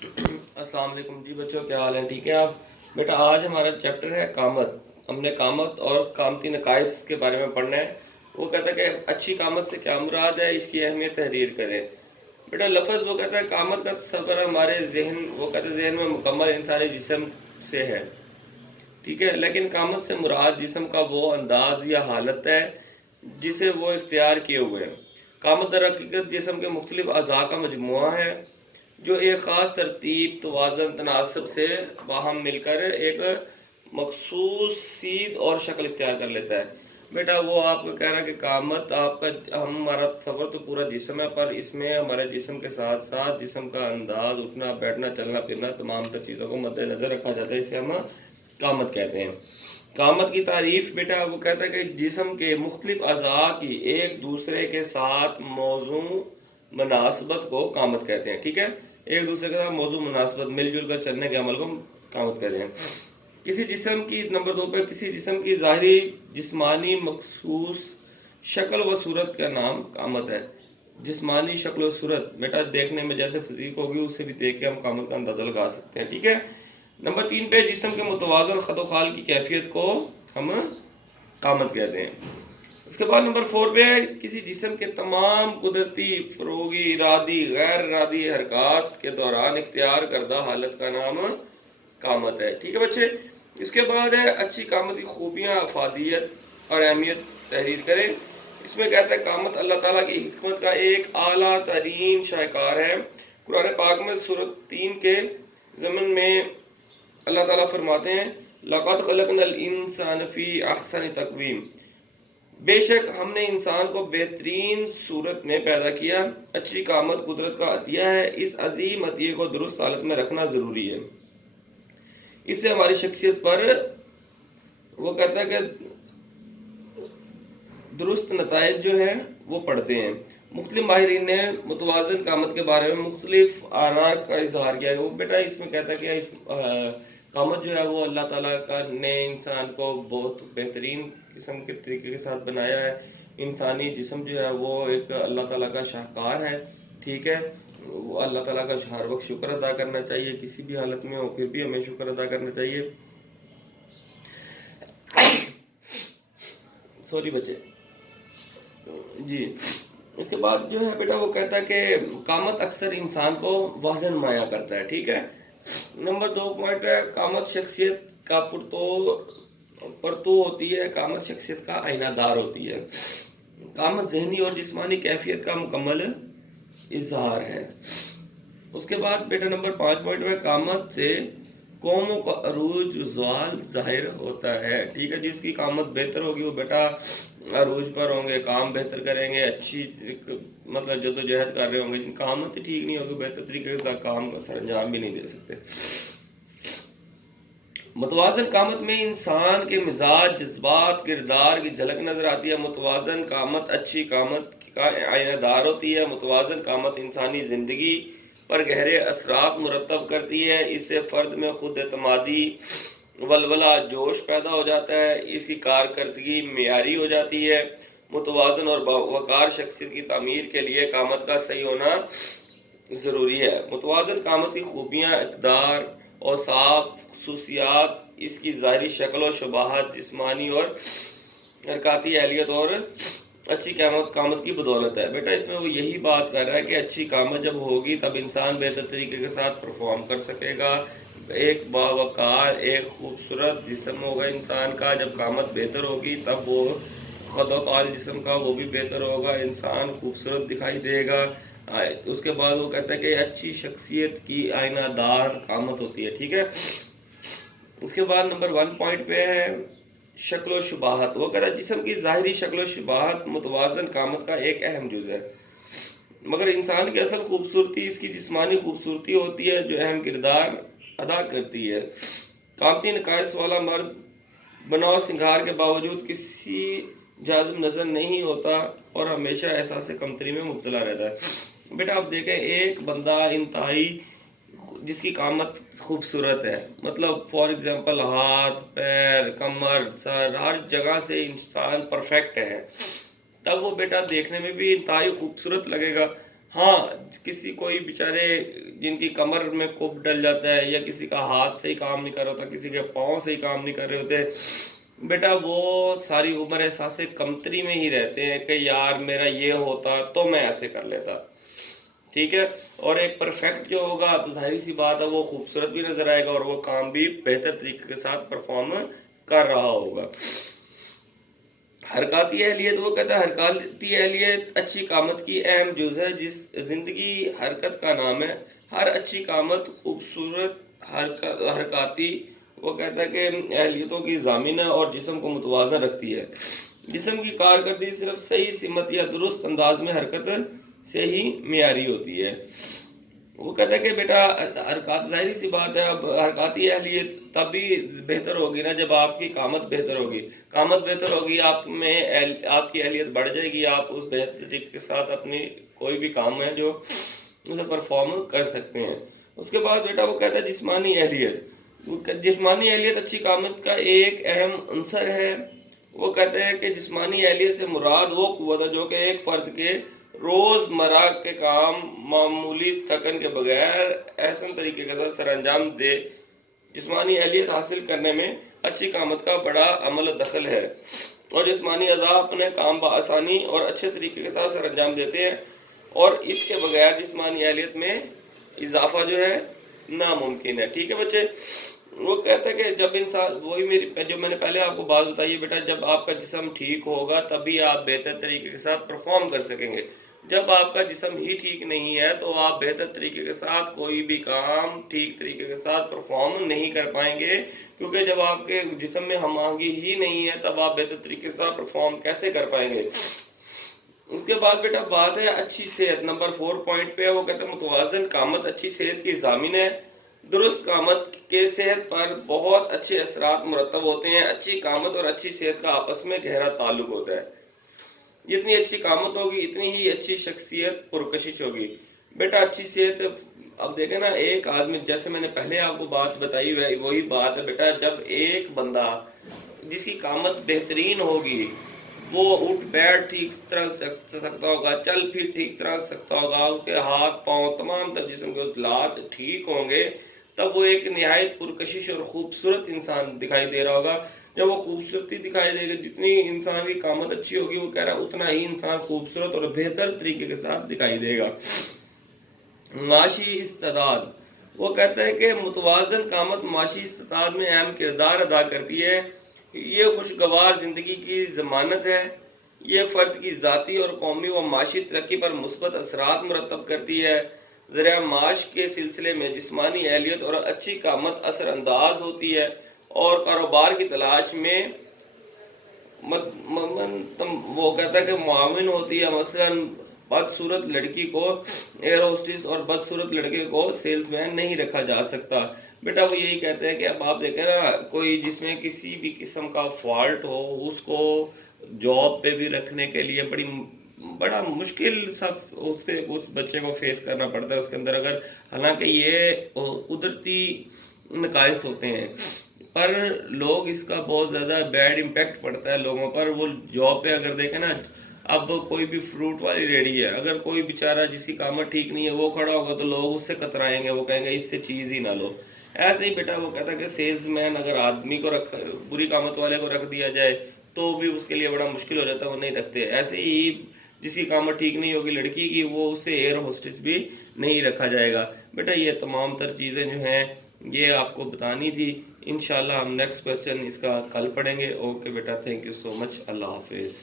السلام علیکم جی بچوں، کیا حال ہیں؟ ٹھیک ہے آپ؟ بیٹا آج ہمارا چیپٹر ہے قامت. ہم نے قامت اور قامتی نقائص کے بارے میں پڑھنا ہے. وہ کہتا ہے کہ اچھی قامت سے کیا مراد ہے، اس کی اہمیت تحریر کریں. بیٹا لفظ وہ کہتا ہے قامت کا تصور ہمارے ذہن میں مکمل انسانی جسم سے ہے. ٹھیک ہے، لیکن قامت سے مراد جسم کا وہ انداز یا حالت ہے جسے وہ اختیار کیے ہوئے ہیں. قامت در حقیقت جسم کے مختلف اعضاء کا مجموعہ ہے جو ایک خاص ترتیب، توازن، تناسب سے باہم مل کر ایک مخصوص سیدھ اور شکل اختیار کر لیتا ہے. بیٹا وہ آپ کو کہہ رہا ہے کہ قامت آپ کا ہمارا تصور تو پورا جسم ہے، پر اس میں ہمارے جسم کے ساتھ ساتھ جسم کا انداز، اٹھنا بیٹھنا، چلنا پھرنا، تمام تر چیزوں کو مد نظر رکھا جاتا ہے. اسے ہم قامت کہتے ہیں. قامت کی تعریف بیٹا وہ کہتا ہے کہ جسم کے مختلف اعضاء کی ایک دوسرے کے ساتھ موزوں مناسبت کو قامت کہتے ہیں. ٹھیک ہے، ایک دوسرے کے ساتھ موزوں مناسبت، مل جل کر چلنے کے عمل کو قامت کہتے ہیں. کسی جسم کی نمبر 2 پہ کسی جسم کی ظاہری جسمانی مخصوص شکل و صورت کا نام قامت ہے. جسمانی شکل و صورت بیٹا دیکھنے میں جیسے فزیک ہوگی، اس سے بھی دیکھ کے ہم قامت کا اندازہ لگا سکتے ہیں. ٹھیک ہے. نمبر 3 پہ جسم کے متوازن خد و خال کی کیفیت کو ہم قامت کہتے ہیں. اس کے بعد نمبر 4 پہ کسی جسم کے تمام قدرتی، فروغی، ارادی، غیر ارادی حرکات کے دوران اختیار کردہ حالت کا نام قامت ہے. ٹھیک ہے بچے. اس کے بعد ہے اچھی قامت کی خوبیاں، افادیت اور اہمیت تحریر کریں. اس میں کہتا ہے قامت اللہ تعالیٰ کی حکمت کا ایک اعلیٰ ترین شاہکار ہے. قرآن پاک میں سورۃ 3 کے ضمن میں اللہ تعالیٰ فرماتے ہیں لَقَدْ خَلَقْنَا الْإِنسَانَ فِي أَحْسَنِ تَقْوِيمٍ، بے شک ہم نے انسان کو بہترین صورت میں پیدا کیا. اچھی قامت قدرت کا عطیہ ہے. اس عظیم عطیے کو درست حالت میں رکھنا ضروری ہے. اس سے ہماری شخصیت پر وہ کہتا ہے کہ درست نتائج جو ہیں وہ پڑتے ہیں. مختلف ماہرین نے متوازن قامت کے بارے میں مختلف آراء کا اظہار کیا ہے. وہ بیٹا اس میں کہتا ہے کہ قامت جو ہے وہ اللہ تعالیٰ نے انسان کو بہت بہترین قسم کے طریقے کے ساتھ بنایا ہے. انسانی جسم جو ہے وہ ایک اللہ تعالیٰ کا شاہکار ہے. ٹھیک ہے، وہ اللہ تعالیٰ کا ہر وقت شکر ادا کرنا چاہیے، کسی بھی حالت میں ہو پھر بھی ہمیں شکر ادا کرنا چاہیے. سوری بچے جی. اس کے بعد جو ہے بیٹا وہ کہتا ہے کہ قامت اکثر انسان کو واضح نمایاں کرتا ہے. ٹھیک ہے. نمبر 2 پوائنٹ ہے قامت شخصیت کا پرتو ہوتی ہے. قامت شخصیت کا آئینہ دار ہوتی ہے. قامت ذہنی اور جسمانی کیفیت کا مکمل اظہار ہے. اس کے بعد بیٹا نمبر 5 پوائنٹ میں قامت سے قوموں کا عروج زوال ظاہر ہوتا ہے. ٹھیک ہے. جس کی قامت بہتر ہوگی وہ بیٹا عروج پر ہوں گے، کام بہتر کریں گے، اچھی مطلب جدوجہد کر رہے ہوں گے. جن قامت ٹھیک نہیں ہوگی بہتر طریقے کے ساتھ کام کا سر انجام بھی نہیں دے سکتے. متوازن قامت میں انسان کے مزاج، جذبات، کردار کی جھلک نظر آتی ہے. متوازن قامت اچھی قامت کا آئینہ دار ہوتی ہے. متوازن قامت انسانی زندگی پر گہرے اثرات مرتب کرتی ہے. اس سے فرد میں خود اعتمادی، ولولہ، جوش پیدا ہو جاتا ہے. اس کی کارکردگی معیاری ہو جاتی ہے. متوازن اور باوقار شخصیت کی تعمیر کے لیے قامت کا صحیح ہونا ضروری ہے. متوازن قامت کی خوبیاں، اقدار اور صاف خصوصیات اس کی ظاہری شکل و شباہت، جسمانی اور حرکاتی اہلیت اور اچھی قامت کی بدولت ہے. بیٹا اس میں وہ یہی بات کر رہا ہے کہ اچھی قامت جب ہوگی تب انسان بہتر طریقے کے ساتھ پرفارم کر سکے گا. ایک باوقار، ایک خوبصورت جسم ہوگا انسان کا. جب قامت بہتر ہوگی تب وہ خد و خال جسم کا وہ بھی بہتر ہوگا. انسان خوبصورت دکھائی دے گا. اس کے بعد وہ کہتا ہے کہ اچھی شخصیت کی آئینہ دار قامت ہوتی ہے. ٹھیک ہے. اس کے بعد نمبر 1 پوائنٹ پہ ہے شکل و شباہت. وہ کہتا ہے جسم کی ظاہری شکل و شباہت متوازن قامت کا ایک اہم جز ہے، مگر انسان کی اصل خوبصورتی اس کی جسمانی خوبصورتی ہوتی ہے جو اہم کردار ادا کرتی ہے. قامتی نقائص والا مرد بناؤ سنگھار کے باوجود کسی جازب نظر نہیں ہوتا اور ہمیشہ احساس کمتری میں مبتلا رہتا ہے. بیٹا آپ دیکھیں ایک بندہ انتہائی جس کی قامت خوبصورت ہے، مطلب فار ایگزامپل ہاتھ، پیر، کمر، سر، ہر جگہ سے انسان پرفیکٹ ہے، تب وہ بیٹا دیکھنے میں بھی انتہائی خوبصورت لگے گا. ہاں کسی کوئی بیچارے جن کی کمر میں کب ڈل جاتا ہے، یا کسی کا ہاتھ صحیح کام نہیں کر رہا ہوتا، کسی کے پاؤں صحیح کام نہیں کر رہے ہوتے، بیٹا وہ ساری عمر احساس کمتری میں ہی رہتے ہیں کہ یار میرا یہ ہوتا تو میں ایسے کر لیتا، ٹھیک ہے۔ اور ایک پرفیکٹ جو ہوگا تو ظاہری سی بات ہے وہ خوبصورت بھی نظر آئے گا اور وہ کام بھی بہتر طریقے کے ساتھ پرفارم کر رہا ہوگا۔ حرکاتی اہلیت، وہ کہتا ہے حرکاتی اہلیت اچھی قامت کی اہم جز ہے، جس زندگی حرکت کا نام ہے۔ ہر اچھی قامت خوبصورت حرکاتی، وہ کہتا ہے کہ اہلیتوں کی ضامن ہے اور جسم کو متوازن رکھتی ہے۔ جسم کی کارکردگی صرف صحیح سمت یا درست انداز میں حرکت سے ہی معیاری ہوتی ہے۔ وہ کہتا ہے کہ بیٹا حرکات، ظاہری سی بات ہے، اب حرکاتی اہلیت تب بھی بہتر ہوگی نا جب آپ کی قامت بہتر ہوگی۔ قامت بہتر ہوگی، آپ میں آپ کی اہلیت بڑھ جائے گی، آپ اس بہتر طریقے کے ساتھ اپنی کوئی بھی کام ہے جو اسے پرفارم کر سکتے ہیں۔ اس کے بعد بیٹا وہ کہتا ہے جسمانی اہلیت۔ جسمانی اہلیت اچھی قامت کا ایک اہم عنصر ہے۔ وہ کہتے ہیں کہ جسمانی اہلیت سے مراد وہ قوت ہے جو کہ ایک فرد کے روز مرہ کے کام معمولی تھکن کے بغیر احسن طریقے کے ساتھ سر انجام دے۔ جسمانی اہلیت حاصل کرنے میں اچھی قامت کا بڑا عمل و دخل ہے، اور جسمانی اعضاء اپنے کام بآسانی اور اچھے طریقے کے ساتھ سر انجام دیتے ہیں، اور اس کے بغیر جسمانی اہلیت میں اضافہ جو ہے ناممکن ہے، ٹھیک ہے بچے۔ وہ کہتا ہے کہ جب انسان، وہی میری جو میں نے پہلے آپ کو بات بتائی ہے بیٹا، جب آپ کا جسم ٹھیک ہوگا تبھی آپ بہتر طریقے کے ساتھ پرفارم کر سکیں گے۔ جب آپ کا جسم ہی ٹھیک نہیں ہے تو آپ بہتر طریقے کے ساتھ کوئی بھی کام ٹھیک طریقے کے ساتھ پرفارم نہیں کر پائیں گے، کیونکہ جب آپ کے جسم میں ہم آہنگی ہی نہیں ہے تب آپ بہتر طریقے سے ساتھ پرفارم کیسے کر پائیں گے۔ اس کے بعد بیٹا بات ہے اچھی صحت، نمبر 4 پوائنٹ پہ ہے۔ وہ کہتے ہیں متوازن قامت اچھی صحت کی ضامن ہے۔ درست قامت کے صحت پر بہت اچھے اثرات مرتب ہوتے ہیں۔ اچھی قامت اور اچھی صحت کا آپس میں گہرا تعلق ہوتا ہے۔ جتنی اچھی قامت ہوگی اتنی ہی اچھی شخصیت پرکشش ہوگی۔ بیٹا اچھی صحت، اب دیکھیں نا، ایک آدمی، جیسے میں نے پہلے آپ کو بات بتائی وہی بات ہے بیٹا، جب ایک بندہ جس کی قامت بہترین ہوگی وہ اٹھ بیٹھ ٹھیک طرح سے سکتا ہوگا، چل پھر ٹھیک طرح سے سکتا ہوگا، اس کے ہاتھ پاؤں تمام تر جسم کے عضلات ٹھیک ہوں گے، تب وہ ایک نہایت پرکشش اور خوبصورت انسان دکھائی دے رہا ہوگا۔ جب وہ خوبصورتی دکھائی دے گا، جتنی انسان کی قامت اچھی ہوگی وہ کہہ رہا ہے اتنا ہی انسان خوبصورت اور بہتر طریقے کے ساتھ دکھائی دے گا۔ معاشی استعداد، وہ کہتا ہے کہ متوازن قامت معاشی استعداد میں اہم کردار ادا کرتی ہے۔ یہ خوشگوار زندگی کی ضمانت ہے۔ یہ فرد کی ذاتی اور قومی و معاشی ترقی پر مثبت اثرات مرتب کرتی ہے۔ ذریعہ معاش کے سلسلے میں جسمانی اہلیت اور اچھی قامت اثر انداز ہوتی ہے، اور کاروبار کی تلاش میں وہ کہتا ہے کہ معاون ہوتی ہے۔ مثلاً بدصورت لڑکی کو ایئر ہوسٹس اور بدصورت لڑکے کو سیلز مین نہیں رکھا جا سکتا۔ بیٹا وہ یہی کہتے ہیں کہ اب آپ دیکھیں نا، کوئی جس میں کسی بھی قسم کا فالٹ ہو اس کو جاب پہ بھی رکھنے کے لیے بڑا مشکل سا اس بچے کو فیس کرنا پڑتا ہے اس کے اندر، اگر حالانکہ یہ قدرتی نقائص ہوتے ہیں، پر لوگ اس کا بہت زیادہ بیڈ امپیکٹ پڑتا ہے لوگوں پر۔ وہ جاب پہ اگر دیکھیں نا، اب کوئی بھی فروٹ والی ریڈی ہے، اگر کوئی بیچارہ جس کی قامت ٹھیک نہیں ہے وہ کھڑا ہوگا تو لوگ اس سے کترائیں گے، وہ کہیں گے اس سے چیز ہی نہ لو۔ ایسے ہی بیٹا وہ کہتا ہے کہ سیلز مین اگر آدمی کو بری قامت والے کو رکھ دیا جائے تو بھی اس کے لیے بڑا مشکل ہو جاتا ہے، وہ نہیں رکھتے۔ ایسے ہی جس کی قامت ٹھیک نہیں ہوگی لڑکی کی، وہ اسے ایئر ہوسٹس بھی نہیں رکھا جائے گا۔ بیٹا یہ تمام تر چیزیں جو ہیں یہ آپ کو بتانی تھی۔ انشاءاللہ ہم نیکسٹ کوسچن اس کا کل پڑھیں گے۔ اوکے بیٹا، تھینک یو سو مچ، اللہ حافظ۔